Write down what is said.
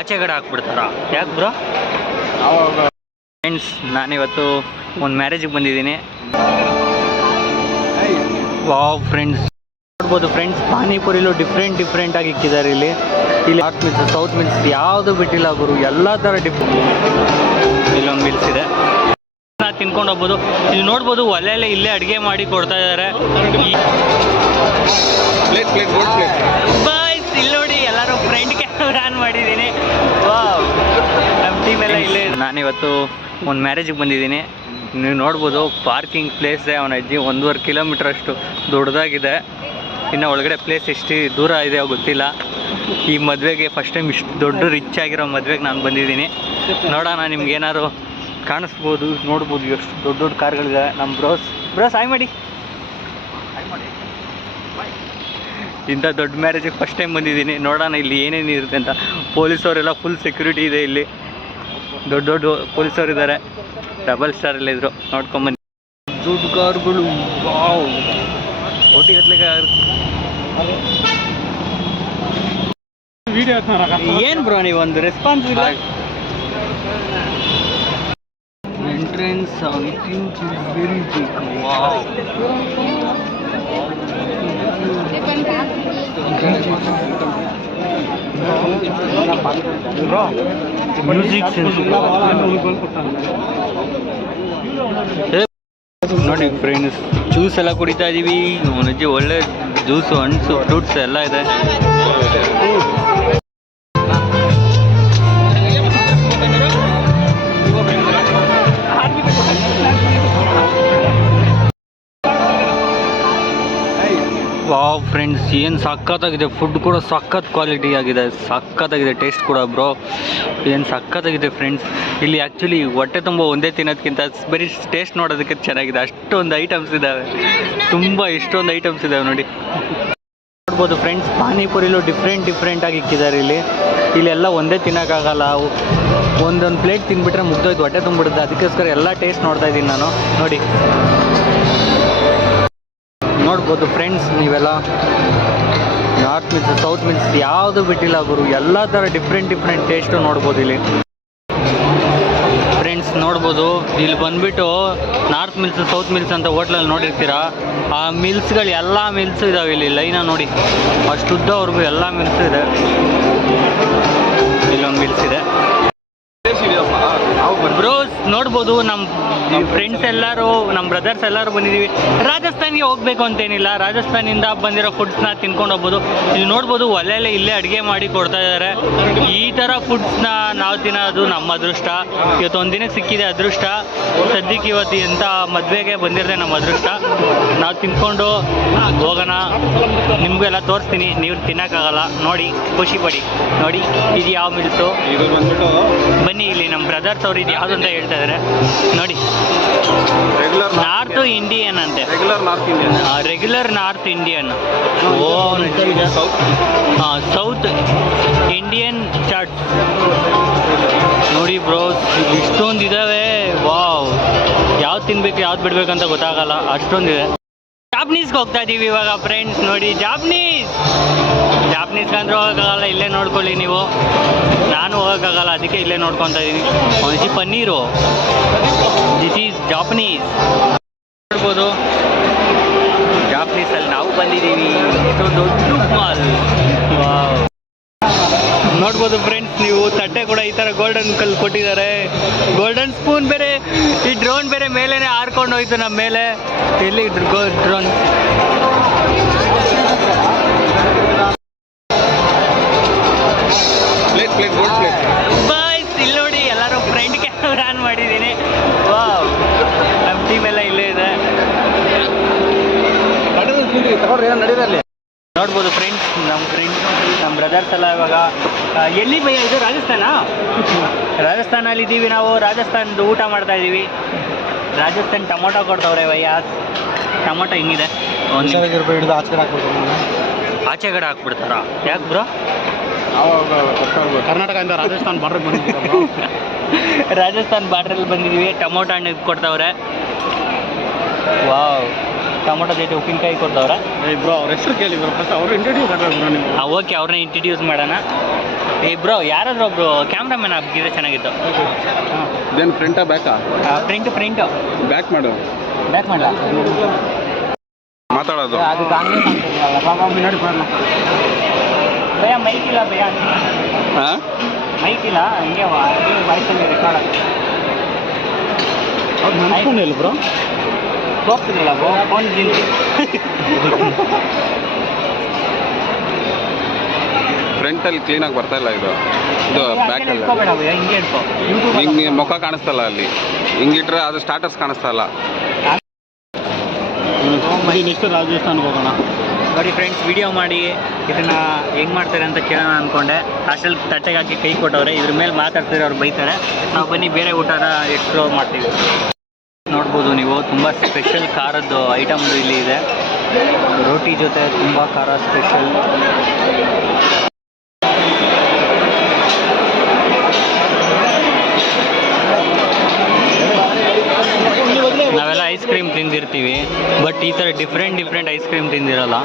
ಆಚೆ ಕಡೆ ಹಾಕ್ಬಿಡ್ತಾರಾ? ಯಾಕೆ ಬ್ರೋ? ಫ್ರೆಂಡ್ಸ್, ನಾನಿವತ್ತು ಒಂದು ಮ್ಯಾರೇಜಿಗೆ ಬಂದಿದ್ದೀನಿ. ವಾವ್ ಫ್ರೆಂಡ್ಸ್, ನೋಡ್ಬೋದು ಫ್ರೆಂಡ್ಸ್, ಪಾನಿಪುರಿಲೂ ಡಿಫ್ರೆಂಟ್ ಆಗಿ ಇಕ್ಕಿದ್ದಾರೆ. ಇಲ್ಲಿ ನಾರ್ತ್ ಮಿಲ್ಸ್, ಸೌತ್ ಮಿಲ್ಸ್ ಯಾವುದು ಬಿಟ್ಟಿಲ್ಲ ಗುರು, ಎಲ್ಲ ಥರ ಇಲ್ಲೊಂದು ಮಿಲ್ಸ್ ಇದೆ, ತಿನ್ಕೊಂಡು ಹೋಗ್ಬೋದು. ನೀವು ನೋಡ್ಬೋದು ಒಲೆಯಲ್ಲೇ ಇಲ್ಲೇ ಅಡುಗೆ ಮಾಡಿ ಕೊಡ್ತಾ ಇದ್ದಾರೆ. ಬಾಯ್ಸ್, ಇಲ್ಲಿ ನೋಡಿ ಎಲ್ಲರೂ ಫ್ರೆಂಡ್ ಕ್ಯಾಮ್ರಾ ಆನ್ ಮಾಡಿದ್ದೀನಿ. ವಾವ್, ನಮ್ಮ ಟೀಮ್ ಎಲ್ಲ ಇಲ್ಲೇ. ನಾನಿವತ್ತು ಒಂದು ಮ್ಯಾರೇಜಿಗೆ ಬಂದಿದ್ದೀನಿ. ನೀವು ನೋಡ್ಬೋದು ಪಾರ್ಕಿಂಗ್ ಪ್ಲೇಸ್ ಅವನ ಅಜ್ಜಿ 1.5 ಕಿಲೋಮೀಟರ್ ಅಷ್ಟು ದೊಡ್ಡದಾಗಿದೆ. ಇನ್ನು ಒಳಗಡೆ ಪ್ಲೇಸ್ ಎಷ್ಟು ದೂರ ಇದೆ ಗೊತ್ತಿಲ್ಲ. ಈ ಮದುವೆಗೆ ಫಸ್ಟ್ ಟೈಮ್ ಇಷ್ಟು ದೊಡ್ಡ ರಿಚ್ ಆಗಿರೋ ಮದುವೆಗೆ ನಾನು ಬಂದಿದ್ದೀನಿ. ನೋಡೋಣ, ನಿಮ್ಗೆ ಏನಾದ್ರು ಕಾಣಿಸ್ಬೋದು, ನೋಡ್ಬೋದು ಎಷ್ಟು ದೊಡ್ಡ ಕಾರ್ಗಳಿದೆ. ನಮ್ಮ ಬ್ರೋಸ್ ಹಾಯ್ ಮಾಡಿ. ಇಂಥ ದೊಡ್ಡ ಮ್ಯಾರೇಜಿಗೆ ಫಸ್ಟ್ ಟೈಮ್ ಬಂದಿದ್ದೀನಿ. ನೋಡೋಣ ಇಲ್ಲಿ ಏನೇನು ಇರುತ್ತೆ ಅಂತ. ಪೊಲೀಸವರೆಲ್ಲ ಫುಲ್ ಸೆಕ್ಯೂರಿಟಿ ಇದೆ. ಇಲ್ಲಿ ದೊಡ್ಡ ಪೊಲೀಸರು ಇದ್ದಾರೆ. ಡಬಲ್ ಸ್ಟಾರ್ ಎಲ್ಲ ಇದ್ರು. ನೋಡ್ಕೊಂಬನ್ನಿ ದೊಡ್ಡ ಕಾರ್ಗಳು. ವಾವ್, ಕೋಟಿಗಟ್ಟಲೆ. ಏನು ಬ್ರೋ ನೀವು ಒಂದು ರೆಸ್ಪಾನ್ಸ್ ಇಲ್ಲ. Entrance I think is very big. Wow, music sense ನೋಡಿ ಫ್ರೆಂಡ್ಸ್. ಜ್ಯೂಸ್ ಎಲ್ಲ ಕುಡಿತಾ ಇದ್ದೀವಿ. ಅವನಜ್ಜಿ ಒಳ್ಳೆ ಜ್ಯೂಸು, ಹಣ್ಣು, ಫ್ರೂಟ್ಸ್ ಎಲ್ಲ ಇದೆ. ವಾವ್ ಫ್ರೆಂಡ್ಸ್, ಏನು ಸಖತ್ತಾಗಿದೆ. ಫುಡ್ ಕೂಡ ಸಖತ್ ಕ್ವಾಲಿಟಿ ಆಗಿದೆ, ಸಖತ್ತಾಗಿದೆ. ಟೇಸ್ಟ್ ಕೂಡ ಬ್ರೋ ಏನು ಸಖತ್ತಾಗಿದೆ ಫ್ರೆಂಡ್ಸ್. ಇಲ್ಲಿ ಆ್ಯಕ್ಚುಲಿ ಹೊಟ್ಟೆ ತುಂಬ ಒಂದೇ ತಿನ್ನೋದಕ್ಕಿಂತ ಬರೀ ಟೇಸ್ಟ್ ನೋಡೋದಕ್ಕೆ ಚೆನ್ನಾಗಿದೆ. ಅಷ್ಟೊಂದು ಐಟಮ್ಸ್ ಇದ್ದಾವೆ, ತುಂಬ ಇಷ್ಟೊಂದು ಐಟಮ್ಸ್ ಇದ್ದಾವೆ ನೋಡಿ. ನೋಡ್ಬೋದು ಫ್ರೆಂಡ್ಸ್, ಪಾನಿಪುರಿಲೂ ಡಿಫ್ರೆಂಟ್ ಆಗಿ ಇಕ್ಕಿದ್ದಾರೆ. ಇಲ್ಲೆಲ್ಲ ಒಂದೇ ತಿನ್ನೋಕ್ಕಾಗಲ್ಲ. ಒಂದೊಂದು ಪ್ಲೇಟ್ ತಿನ್ಬಿಟ್ರೆ ಮುಗ್ದೋಯ್ತು, ಹೊಟ್ಟೆ ತುಂಬಿಡುತ್ತೆ. ಅದಕ್ಕೋಸ್ಕರ ಎಲ್ಲ ಟೇಸ್ಟ್ ನೋಡ್ತಾ ಇದ್ದೀನಿ ನಾನು. ನೋಡ್ಬೋದು ಫ್ರೆಂಡ್ಸ್, ನೀವೆಲ್ಲ ನಾರ್ತ್ ಮಿಲ್ಸ್, ಸೌತ್ ಮಿಲ್ಸ್ ಯಾವುದು ಬಿಟ್ಟಿಲ್ಲ ಗುರು, ಎಲ್ಲ ಥರ ಡಿಫ್ರೆಂಟ್ ಟೇಸ್ಟು ನೋಡ್ಬೋದು ಇಲ್ಲಿ. ಫ್ರೆಂಡ್ಸ್ ನೋಡ್ಬೋದು, ಇಲ್ಲಿ ಬಂದುಬಿಟ್ಟು ನಾರ್ತ್ ಮಿಲ್ಸ್, ಸೌತ್ ಮಿಲ್ಸ್ ಅಂತ ಹೋಟ್ಲಲ್ಲಿ ನೋಡಿರ್ತೀರಾ. ಆ ಮಿಲ್ಸ್ಗಳು ಎಲ್ಲ ಮಿಲ್ಸು ಇದ್ದಾವೆ ಇಲ್ಲಿ. ಲೈನ ನೋಡಿ, ಅಷ್ಟುದ್ದವರೆಗೂ ಎಲ್ಲ ಮಿಲ್ಸು ಇದೆ. ಇಲ್ಲೊಂದು ಮಿಲ್ಸ್ ಇದೆ. ಬ್ರೋಸ್ ನೋಡ್ಬೋದು, ನಮ್ಮ ಫ್ರೆಂಡ್ಸ್ ಎಲ್ಲರೂ, ನಮ್ಮ ಬ್ರದರ್ಸ್ ಎಲ್ಲರೂ ಬಂದಿದ್ದೀವಿ. ರಾಜಸ್ಥಾನ್ಗೆ ಹೋಗಬೇಕು ಅಂತೇನಿಲ್ಲ, ರಾಜಸ್ಥಾನಿಂದ ಬಂದಿರೋ ಫುಡ್ಸ್ನ ತಿನ್ಕೊಂಡು ಹೋಗ್ಬೋದು. ಇಲ್ಲಿ ನೋಡ್ಬೋದು ಒಲೆಯಲ್ಲೇ ಇಲ್ಲೇ ಅಡುಗೆ ಮಾಡಿ ಕೊಡ್ತಾ ಇದ್ದಾರೆ. ಈ ಥರ ಫುಡ್ಸ್ನ ನಾವು ತಿನ್ನೋದು ನಮ್ಮ ಅದೃಷ್ಟ. ಇವತ್ತು ಒಂದು ದಿನಕ್ಕೆ ಸಿಕ್ಕಿದೆ ಅದೃಷ್ಟ. ಸದ್ಯಕ್ಕೆ ಇವತ್ತು ಎಂಥ ಮದುವೆಗೆ ಬಂದಿರದೆ ನಮ್ಮ ಅದೃಷ್ಟ. ನಾವು ತಿನ್ಕೊಂಡು ಹೋಗೋಣ, ನಿಮಗೆಲ್ಲ ತೋರಿಸ್ತೀನಿ. ನೀವು ತಿನ್ನೋಕ್ಕಾಗಲ್ಲ, ನೋಡಿ ಖುಷಿ ಪಡಿ. ನೋಡಿ ಇದು ಯಾವ ಮಿಲ್ಸು, ಬನ್ನಿ ಇಲ್ಲಿ ನಮ್ಮ ಬ್ರದರ್ಸ್ ಅವರು ಇದು ಯಾವುದು ಅಂತ ಹೇಳ್ತಾ ಇದ್ದಾರೆ ನೋಡಿ. ನಾರ್ತ್ ಇಂಡಿಯನ್ ಅಂತೆ, regular North Indian. South Indian chaat ನೋಡಿ ಬ್ರೋಸ್, ಇಷ್ಟೊಂದು ಇದ್ದಾವೆ. ವಾವ್, ಯಾವ್ದು ತಿನ್ಬೇಕು ಯಾವ್ದು ಬಿಡ್ಬೇಕಂತ ಗೊತ್ತಾಗಲ್ಲ, ಅಷ್ಟೊಂದಿದೆ. ಜಾಪನೀಸ್ಗೆ ಹೋಗ್ತಾ ಇದ್ದೀವಿ ಇವಾಗ ಫ್ರೆಂಡ್ಸ್. ನೋಡಿ ಜಾಪನೀಸ್ಗಂದ್ರೆ ಹೋಗೋಕ್ಕಾಗಲ್ಲ, ಇಲ್ಲೇ ನೋಡ್ಕೊಳ್ಳಿ ನೀವು. ನಾನು ಹೋಗೋಕ್ಕಾಗಲ್ಲ, ಅದಕ್ಕೆ ಇಲ್ಲೇ ನೋಡ್ಕೊತಾ ಇದ್ದೀನಿ. ಒಂಚಿ ಪನ್ನೀರು, ದಿಸ್ ಈಸ್ ಜಾಪನೀಸ್. ನೋಡ್ಬೋದು ಜಾಪನೀಸಲ್ಲಿ ನಾವು ಬಂದಿದ್ದೀವಿ. ಇಷ್ಟೊಂದು ದೊಡ್ಡ ಮಾಲ್. ವಾವ್, ನೋಡ್ಬೋದು ಫ್ರೆಂಡ್ಸ್ ನೀವು. ತಟ್ಟೆ ಕೂಡ ಈ ಥರ ಗೋಲ್ಡನ್ ಕಲ್ ಕೊಟ್ಟಿದ್ದಾರೆ. ಗೋಲ್ಡನ್ ಸ್ಪೂನ್ ಬೇರೆ. ಈ ಡ್ರೋನ್ ಬೇರೆ ಮೇಲೇ ಹಾರ್ಕೊಂಡು ಹೋಯ್ತು ನಮ್ಮ ಮೇಲೆ. ಎಲ್ಲಿ ಡ್ರೋನ್? ಬಾಯ್ಸ್, ಇಲ್ಲಿ ನೋಡಿ ಎಲ್ಲರೂ ಫ್ರೆಂಡ್ ಕ್ಯಾಮ್ರಾ ಆನ್ ಮಾಡಿದ್ದೀನಿ. ವಾವ್, ನಮ್ಮ ಟೀಮ್ ಎಲ್ಲ ಇಲ್ಲೇ ಇದೆ. ನೋಡ್ಬೋದು ಫ್ರೆಂಡ್ಸ್, ನಮ್ಮ ಬ್ರದರ್ಸ್ ಎಲ್ಲ ಇವಾಗ ಎಲ್ಲಿ ಭಯ ಇದು ರಾಜಸ್ಥಾನಲ್ಲಿ ಇದ್ದೀವಿ ನಾವು. ರಾಜಸ್ಥಾನದ ಊಟ ಮಾಡ್ತಾ ಇದ್ದೀವಿ. ರಾಜಸ್ಥಾನ್ ಟೊಮೊಟೊ ಕೊಡ್ತವ್ರೆ ಭಯ್ಯ. ಟೊಮೊಟೊ ಹಿಂಗಿದೆ, ಆಚೆ ಕಡೆ ಹಾಕ್ಬಿಡ್ತಾರಾ? ಯಾಕೆ ಬ್ರೋ? ಕರ್ನಾಟಕದಿಂದ ರಾಜಸ್ಥಾನ್ ಬಾರ್ಡರ್ ಬಂದಿದ್ದೀವಿ. ರಾಜಸ್ಥಾನ್ ಬಾರ್ಡ್ರಲ್ಲಿ ಬಂದಿದ್ದೀವಿ. ಟೊಮೊಟೊ ಹಣ್ಣು ಕೊಡ್ತವ್ರೆ. ವಾವ್, ಟೊಮೊಟೊ ಜೊತೆ ಉಪ್ಪಿನಕಾಯಿ ಕೊಡ್ತವ್ರೆ. ಬ್ರೋ ಅವ್ರ ಹೆಸರು ಕೇಳಿ ಬ್ರೋ, ಫಸ್ಟ್ ಅವ್ರು ಇಂಟ್ರಡ್ಯೂಸ್ ಮಾಡಬೇಕು ನೀವು. ಓಕೆ, ಅವ್ರನ್ನ ಇಂಟ್ರಡ್ಯೂಸ್ ಮಾಡೋಣ. ಬ್ರೋ ಯಾರಾದ್ರೂ ಒಬ್ರು ಕ್ಯಾಮ್ರಾಮನ್ ಆಗಿದ್ರೆ ಚೆನ್ನಾಗಿತ್ತು. ಇದೇನು ಫ್ರಂಟಾ ಬ್ಯಾಕಾ? ಪ್ರಿಂಟು ಬ್ಯಾಕ್ ಮಾಡು. ಬ್ಯಾಕ್ ಮಾಡಲ ಮಾತಾಡೋದು. ಅದು ಕಾಂಗ್ರೆಸ್ ಅಂತಿಲ್ಲ ಬಾಬಾ ಮುನ್ನಾಡಿ ಬರಲ್ಲ. ಭಯ ಮೈಕ್ ಇಲ್ಲ ಭಯ, ಹಾಂ ಮೈಕ್ ಇಲ್ಲ, ಹಂಗೆ ವಾಯ್ಸಲ್ಲಿ ರೆಕಾರ್ಡ್ ಆಗುತ್ತೆ. ಅವ್ರು ನೆನ್ಸ್ಕೊಂಡಿಲ್ಲ ಬ್ರೋ. ತೋರಿಸ್ತಿರಲ್ಲ ಬ್ರೋ, ಫೋನ್ ನಿಂತು. ಫ್ರಂಟಲ್ಲಿ ಕ್ಲೀನಾಗಿ ಬರ್ತಾ ಇಲ್ಲ ಇದು ಬ್ಯಾಕಲ್ಲಿ. ಇಟ್ಕೋಬೇಡ ಭಯ, ಹಿಂಗೆ ಇಟ್ಕೋ. ನಿಂಗೆ ಮುಖ ಕಾಣಿಸ್ತಲ್ಲ ಅಲ್ಲಿ, ಹಿಂಗಿಟ್ರೆ ಅದು ಸ್ಟಾರ್ಟರ್ಸ್ ಕಾಣಿಸ್ತಾ ಇಲ್ಲ. ನೆಕ್ಸ್ಟ್ ರಾಜಸ್ಥಾನ್ಗೆ ಹೋಗೋಣ. ನೋಡಿ ಫ್ರೆಂಡ್ಸ್, ವಿಡಿಯೋ ಮಾಡಿ ಇದನ್ನು ಹೆಂಗೆ ಮಾಡ್ತಾರೆ ಅಂತ ಕೇಳೋಣ ಅಂದ್ಕೊಂಡೆ. ಅಷ್ಟಲ್ಲಿ ತಟ್ಟೆಗೆ ಹಾಕಿ ಕೈ ಕೊಟ್ಟವ್ರೆ, ಇದ್ರ ಮೇಲೆ ಮಾತಾಡ್ತಿದ್ರೆ ಅವ್ರು ಬೈತಾರೆ. ನಾವು ಬನ್ನಿ ಬೇರೆ ಊಟನ ಎಕ್ಸ್ಪ್ಲೋರ್ ಮಾಡ್ತೀವಿ. ನೋಡ್ಬೋದು ನೀವು, ತುಂಬ ಸ್ಪೆಷಲ್ ಖಾರದ್ದು ಐಟಮ್ ಇಲ್ಲಿ ಇದೆ. ರೋಟಿ ಜೊತೆ ತುಂಬ ಖಾರ ಸ್ಪೆಷಲ್. ನಾವೆಲ್ಲ ಐಸ್ ಕ್ರೀಮ್ ತಿಂದಿರ್ತೀವಿ, ಬಟ್ ಈ ಥರ ಡಿಫ್ರೆಂಟ್ ಐಸ್ ಕ್ರೀಮ್ ತಿಂದಿರಲ್ಲ.